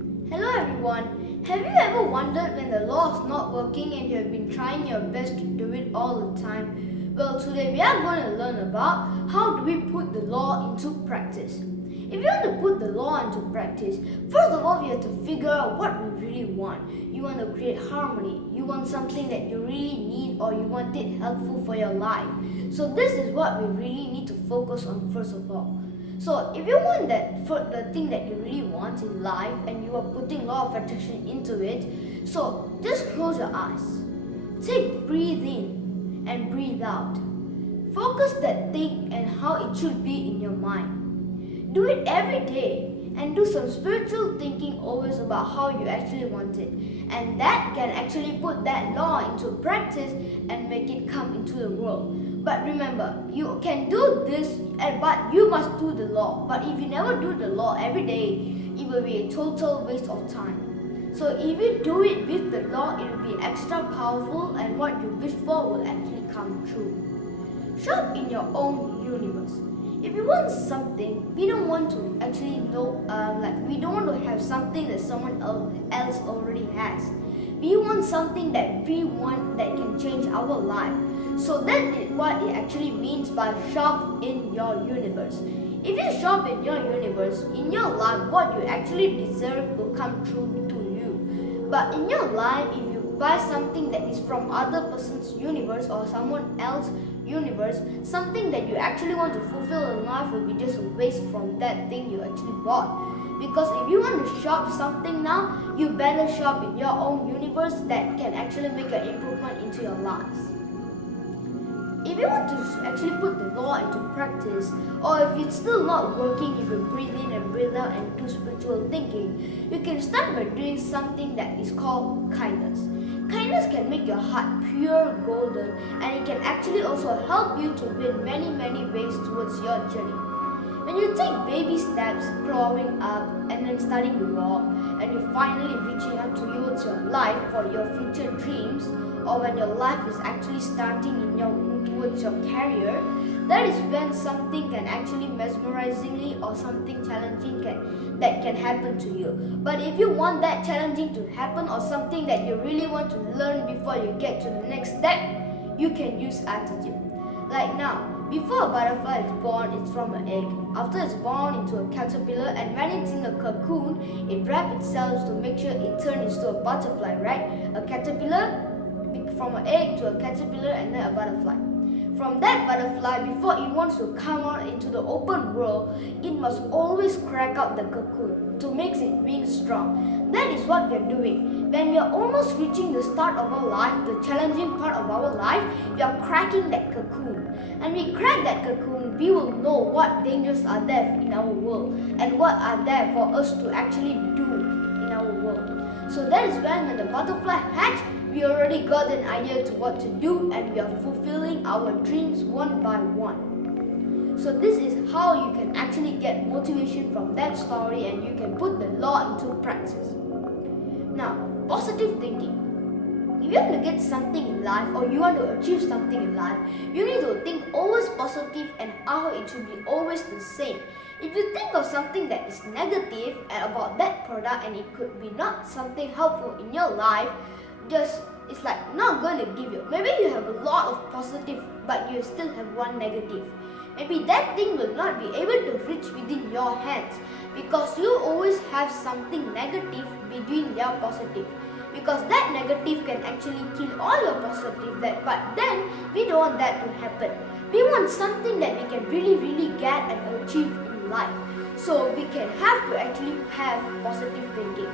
Hello everyone. Have you ever wondered when the law is not working and you have been trying your best to do it all the time? Well, today we are going to learn about how do we put the law into practice. If you want to put the law into practice, first of all, you have to figure out what we really want. You want to create harmony. You want something that you really need or you want it helpful for your life. So this is what we really need to focus on first of all. So if you want that for the thing that you really want in life and you are putting law of attraction into it, so just close your eyes. Breathe in and breathe out. Focus that thing and how it should be in your mind. Do it every day and do some spiritual thinking always about how you actually want it. And that can actually put that law into practice and make it come into the world. But remember, you can do this, but you must do the law. But if you never do the law every day, it will be a total waste of time. So if you do it with the law, it will be extra powerful and what you wish for will actually come true. Shop in your own universe. If you want something, we don't want to actually know, we don't want to have something that someone else already has. We want something that we want that can change our life. So that is what it actually means by shop in your universe. If you shop in your universe, in your life, what you actually deserve will come true to you. But in your life, if you buy something that is from other person's universe or someone else's universe, something that you actually want to fulfill in life will be just a waste from that thing you actually bought. Because if you want to shop something now, you better shop in your own universe that can actually make an improvement into your lives. If you want to actually put the law into practice, or if it's still not working, if you breathe in and breathe out and do spiritual thinking, you can start by doing something that is called kindness. Kindness can make your heart pure golden, and it can actually also help you to win many ways towards your journey. When you take baby steps, growing up, and then starting to walk, and you finally reaching out towards your life for your future dreams, or when your life is actually starting towards your career, that is when something can actually mesmerizingly or something challenging that can happen to you. But if you want that challenging to happen or something that you really want to learn before you get to the next step, you can use attitude. Like now, before a butterfly is born, it's from an egg. After it's born into a caterpillar, and when it's in a cocoon, it wraps itself to make sure it turns into a butterfly, right? A caterpillar, from an egg to a caterpillar and then a butterfly. From that butterfly, before it wants to come out into the open world, it must always crack out the cocoon to make its wings strong. That is what we are doing. When we are almost reaching the start of our life, the challenging part of our life, we are cracking that cocoon. And we crack that cocoon, we will know what dangers are there in our world and what are there for us to actually do in our world. So that is when the butterfly hatch, we already got an idea to what to do and we are fulfilling our dreams one by one. So this is how you can actually get motivation from that story and you can put the law into practice. Now, positive thinking. If you want to get something in life or you want to achieve something in life, you need to think always positive and how it should be always the same. If you think of something that is negative about that product and it could be not something helpful in your life, it's like not going to give you. Maybe you have a lot of positive but you still have one negative. Maybe that thing will not be able to reach within your hands because you always have something negative between your positive. Because that negative can actually kill all your positive, but then we don't want that to happen. We want something that we can really get and achieve in life. So we can have to actually have positive thinking.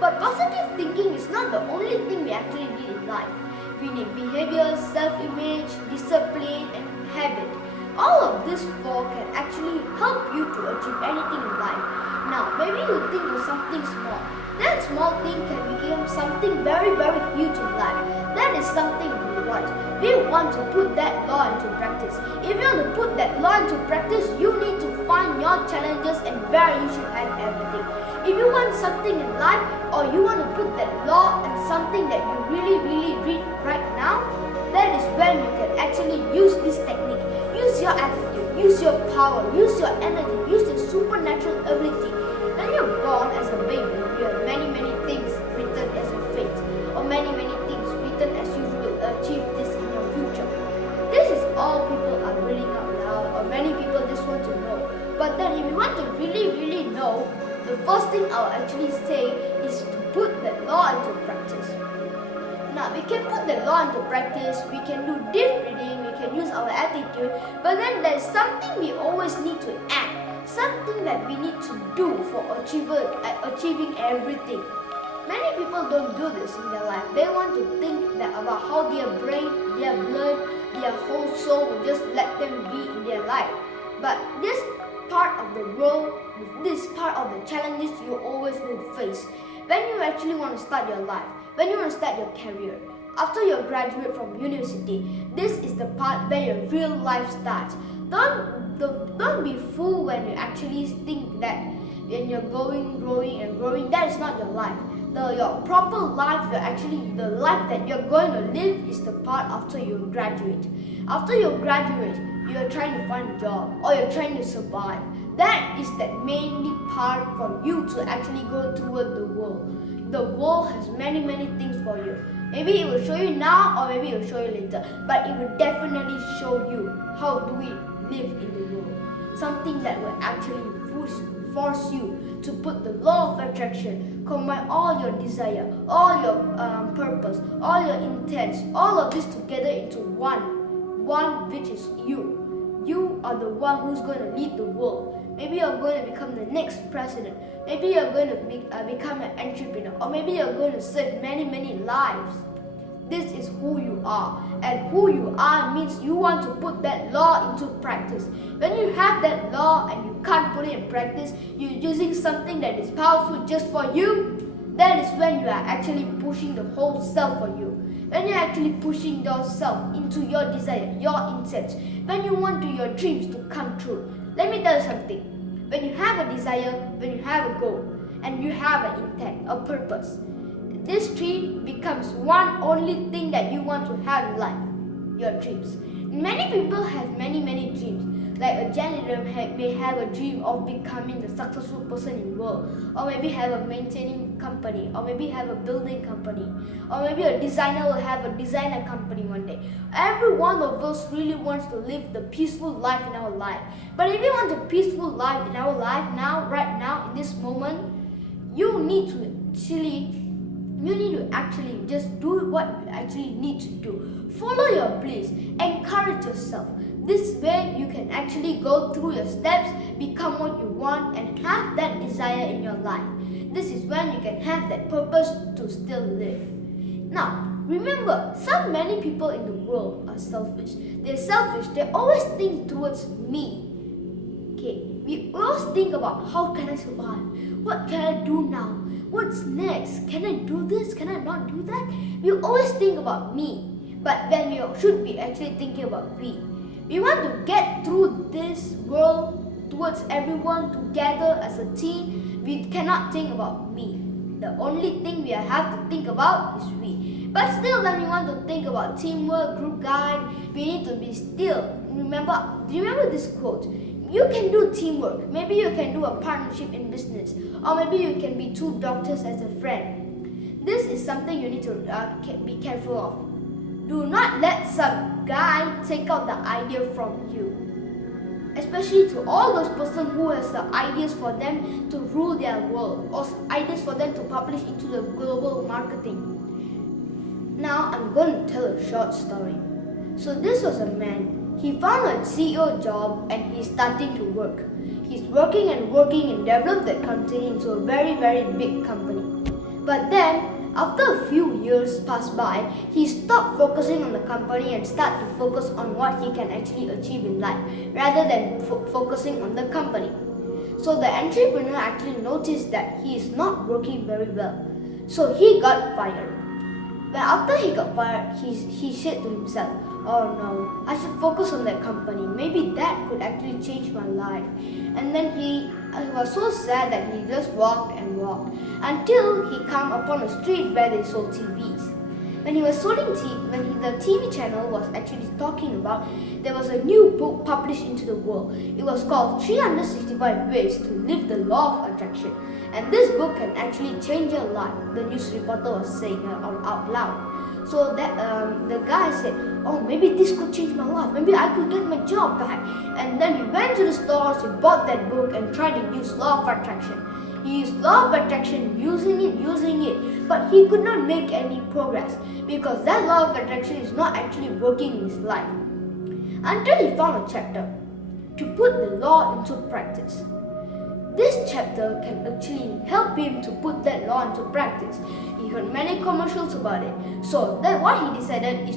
But positive thinking is not the only thing we actually need in life. We need behavior, self-image, discipline, and habit. All of these four can actually help you to achieve anything in life. Now, maybe you think of something small. That small thing can become something very huge in life. That is something we want. We want to put that law into practice. If you want to put that law into practice, you need to find your challenges and where you should have everything. If you want something in life or you want to put that law and something that you really need right now, that is when you can actually use this technique. Use your attitude, use your power, use your energy, use your supernatural ability. When you're born as a baby, you have many want to really know, the first thing I'll actually say is to put the law into practice. Now, we can put the law into practice, we can do deep reading, we can use our attitude, but then there's something we always need to act, something that we need to do for achieving everything. Many people don't do this in their life. They want to think that about how their brain, their blood, their whole soul will just let them be in their life. But this part of the world, this part of the challenges you always will face when you actually want to start your life, when you want to start your career. After you graduate from university, this is the part where your real life starts. Don't be fooled when you actually think that when you're growing and growing, that is not your life. Your proper life, the life that you're going to live is the part after you graduate. After you graduate, you're trying to find a job or you're trying to survive. That is the mainly part for you to actually go toward the world. The world has many things for you. Maybe it will show you now or maybe it will show you later. But it will definitely show you how do we live in the world. Something that will actually force you to put the law of attraction, combine all your desire, all your purpose, all your intents, all of this together into one which is you. You are the one who's going to lead the world. Maybe you're going to become the next president. Maybe you're going to become an entrepreneur, or maybe you're going to save many lives. This is who you are, and who you are means you want to put that law into practice. When you have that law and you can't put it in practice, you're using something that is powerful just for you, that is when you are actually pushing the whole self for you. When you're actually pushing yourself into your desire, your intents, when you want your dreams to come true. Let me tell you something. When you have a desire, when you have a goal, and you have an intent, a purpose, this dream becomes one only thing that you want to have in life, your dreams. Many people have many dreams. Like a janitor may have a dream of becoming the successful person in the world, or maybe have a maintaining company, or maybe have a building company, or maybe a designer will have a designer company one day. Every one of us really wants to live the peaceful life in our life. But if you want a peaceful life in our life now, right now, in this moment, you need to actually just do what you actually need to do. Follow your bliss, encourage yourself. This way you can actually go through your steps, become what you want, and have that desire in your life. This is when you can have that purpose to still live. Now, remember, many people in the world are selfish. They're selfish. They always think towards me. Okay, we always think about how can I survive? What can I do now? What's next? Can I do this? Can I not do that? We always think about me, but then we should be actually thinking about we. We want to get through this world towards everyone together as a team. We cannot think about me. The only thing we have to think about is we. But still, when we want to think about teamwork, group guide, we need to be still. Remember this quote. You can do teamwork. Maybe you can do a partnership in business, or maybe you can be two doctors as a friend. This is something you need to be careful of. Do not let some guy take out the idea from you. Especially to all those persons who has the ideas for them to rule their world, or ideas for them to publish into the global marketing. Now I'm going to tell a short story. So this was a man. He found a CEO job and he's starting to work. He's working and developed that company into a very big company. But then, after a few years passed by, he stopped focusing on the company and started to focus on what he can actually achieve in life, rather than focusing on the company. So the entrepreneur actually noticed that he is not working very well. So he got fired. But after he got fired, he said to himself, "Oh no, I should focus on that company. Maybe that could actually change my life." And then he was so sad that he just walked until he came upon a street where they sold TVs. When the TV channel was actually talking about, there was a new book published into the world. It was called 365 Ways to Live the Law of Attraction. And this book can actually change your life, the news reporter was saying out loud. So that the guy said, oh, maybe this could change my life. Maybe I could get my job back. And then he went to the stores, he bought that book and tried to use law of attraction. He used law of attraction, using it, but he could not make any progress because that law of attraction is not actually working in his life. Until he found a chapter to put the law into practice. This chapter can actually help him to put that law into practice. He heard many commercials about it. So that what he decided is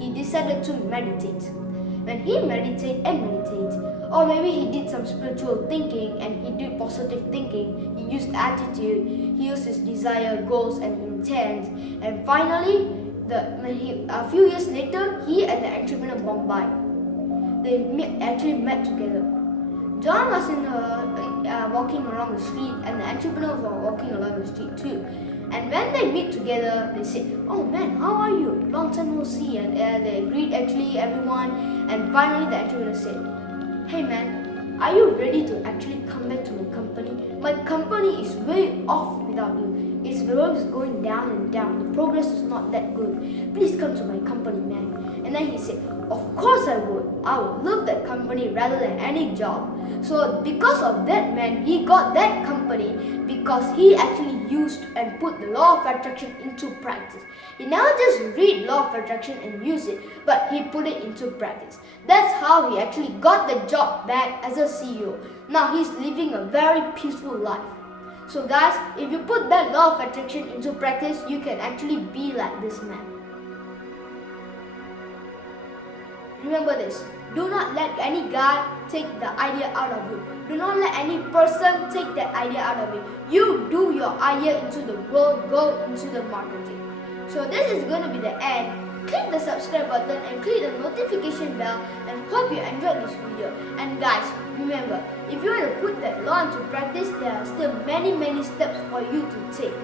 he decided to meditate. When he meditate, or maybe he did some spiritual thinking and he did positive thinking, he used attitude, he used his desire, goals and intent, and finally, a few years later, he and the entrepreneur Bombay, they actually met together. John was walking along the street and the entrepreneurs were walking along the street too. And when they meet together, they say, oh man, how are you? Long time no see. And they greet actually everyone. And finally the entrepreneur said, hey man, are you ready to actually come back to my company? My company is way off without you. Its growth is going down and down. The progress is not that good. Please come to my company, man. And then he said, of course I would. I would love that company rather than any job. So because of that man, he got that company because he actually used and put the law of attraction into practice. He never just read law of attraction and use it, but he put it into practice. That's how he actually got the job back as a CEO. Now he's living a very peaceful life. So guys, if you put that law of attraction into practice, you can actually be like this man. Remember this, do not let any guy take the idea out of you. Do not let any person take that idea out of you. You do your idea into the world, go into the marketing. So this is going to be the end. Click the subscribe button and click the notification bell and hope you enjoyed this video. And guys, remember, if you want to put that law into practice, there are still many steps for you to take.